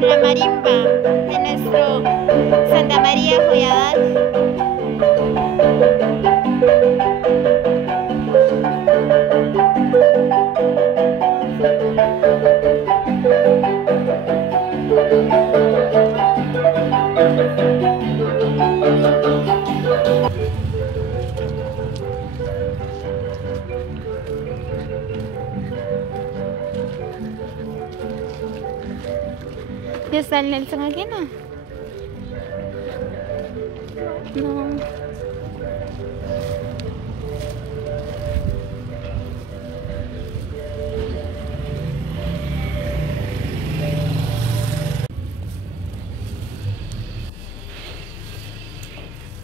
la marimba de nuestro Santa María Joyadal. ¿Ya está el Nelson aquí, no? No.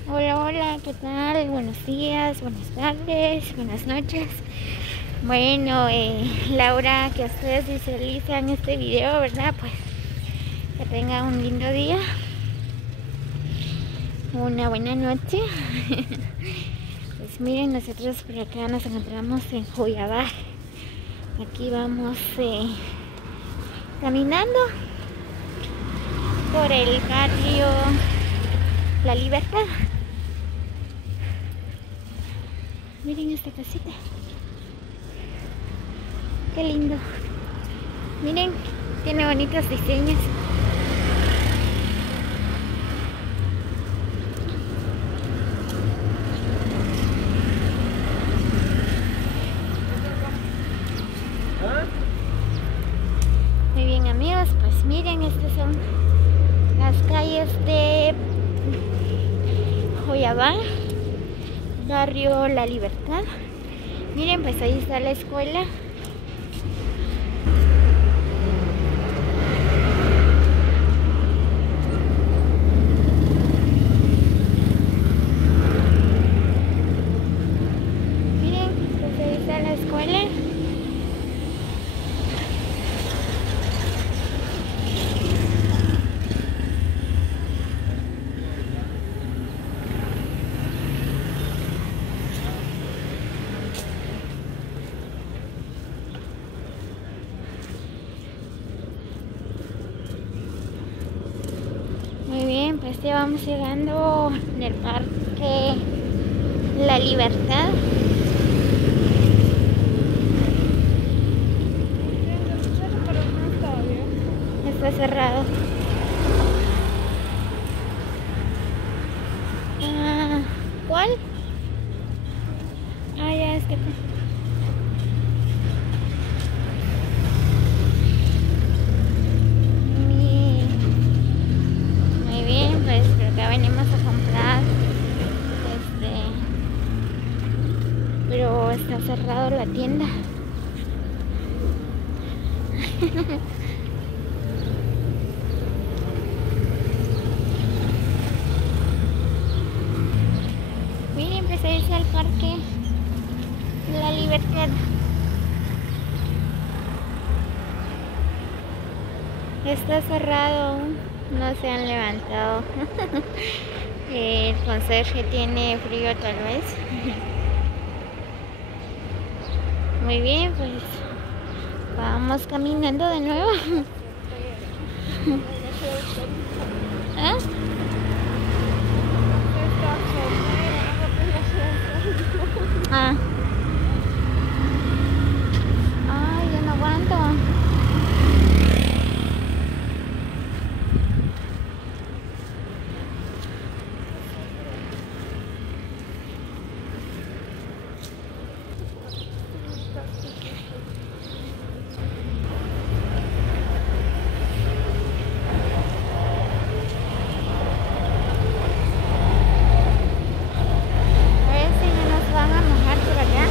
Hola, hola, ¿qué tal? Buenos días, buenas tardes, buenas noches. Bueno, la hora que ustedes visualizan este video, ¿verdad? Pues que tengan un lindo día, una buena noche. Pues miren, nosotros por acá nos encontramos en Joyadal. Aquí vamos caminando por el barrio La Libertad. Miren esta casita, qué lindo. Miren, tiene bonitos diseños. Muy bien, amigos, pues miren, estas son las calles de Joyadal, barrio La Libertad. Miren, pues ahí está la escuela. Miren, pues ahí está la escuela. Muy bien, pues ya vamos llegando en el parque La Libertad. Está cerrado. ¿Cuál? Ya es que... Muy bien, pues por acá venimos a comprar. Pero está cerrado la tienda. Miren, pues ahí está el parque La Libertad. Está cerrado aún, no se han levantado. El conserje tiene frío tal vez. Muy bien, pues vamos caminando de nuevo. ¿Ah? Ay, yo no aguanto. A ver si no nos van a mojar por allá.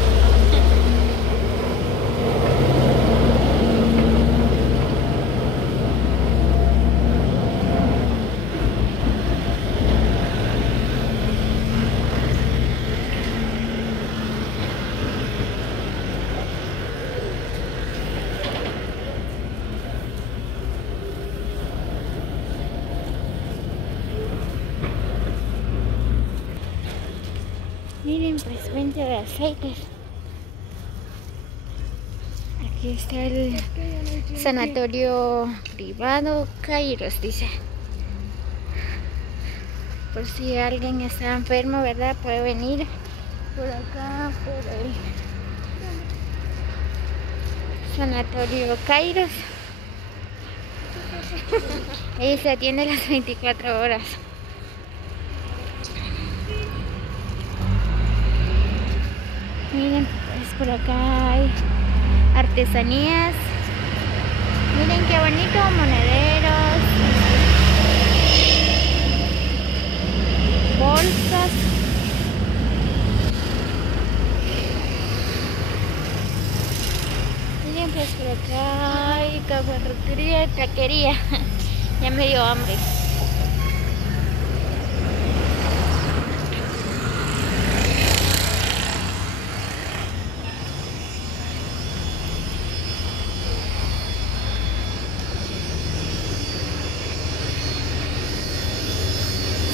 Miren, pues venta de aceites. Aquí está el sanatorio privado Kairos, dice. Por si alguien está enfermo, ¿verdad? Puede venir por acá, por el sanatorio Kairos. Y se atiende las 24 horas. Miren, pues por acá hay artesanías. Miren qué bonito, monederos, bolsas. Miren, pues por acá hay cabarrotería y taquería. Ya me dio hambre.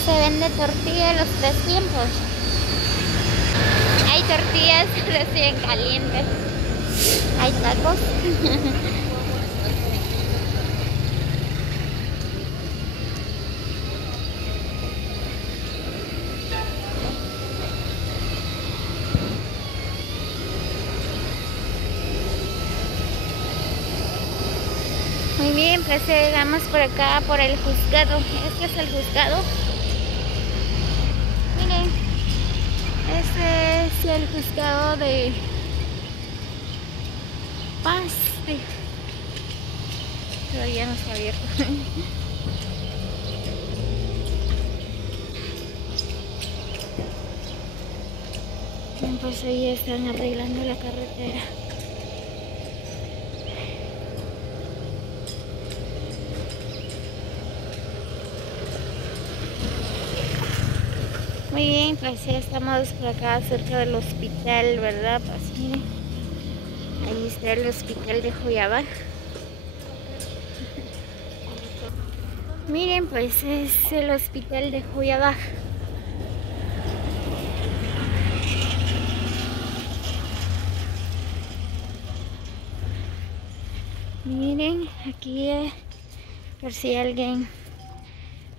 Se vende tortilla de los 3 tiempos. Hay tortillas recién calientes. Hay tacos. Muy bien, pues llegamos por acá por el juzgado. Este es el juzgado. Miren, este es el juzgado de Paz. Todavía no está abierto. Pues ahí están arreglando la carretera. Muy bien, pues ya estamos por acá cerca del hospital, ¿verdad? Pues miren, ahí está el hospital de Joyabaj. Miren, pues es el hospital de Joyabaj. Miren, aquí por si alguien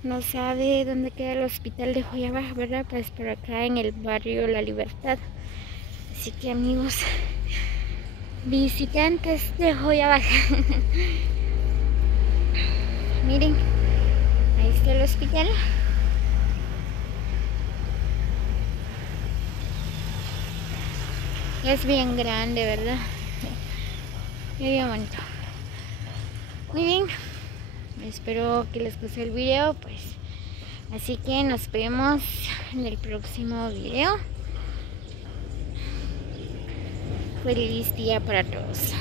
no sabe dónde queda el hospital de Joyabaj, ¿verdad? Pues por acá en el barrio La Libertad. Así que amigos visitantes de Joyabaj, miren, ahí está el hospital. Es bien grande, ¿verdad? Es bien bonito. Muy bien, espero que les guste el video, pues. Así que nos vemos en el próximo video. Feliz día para todos.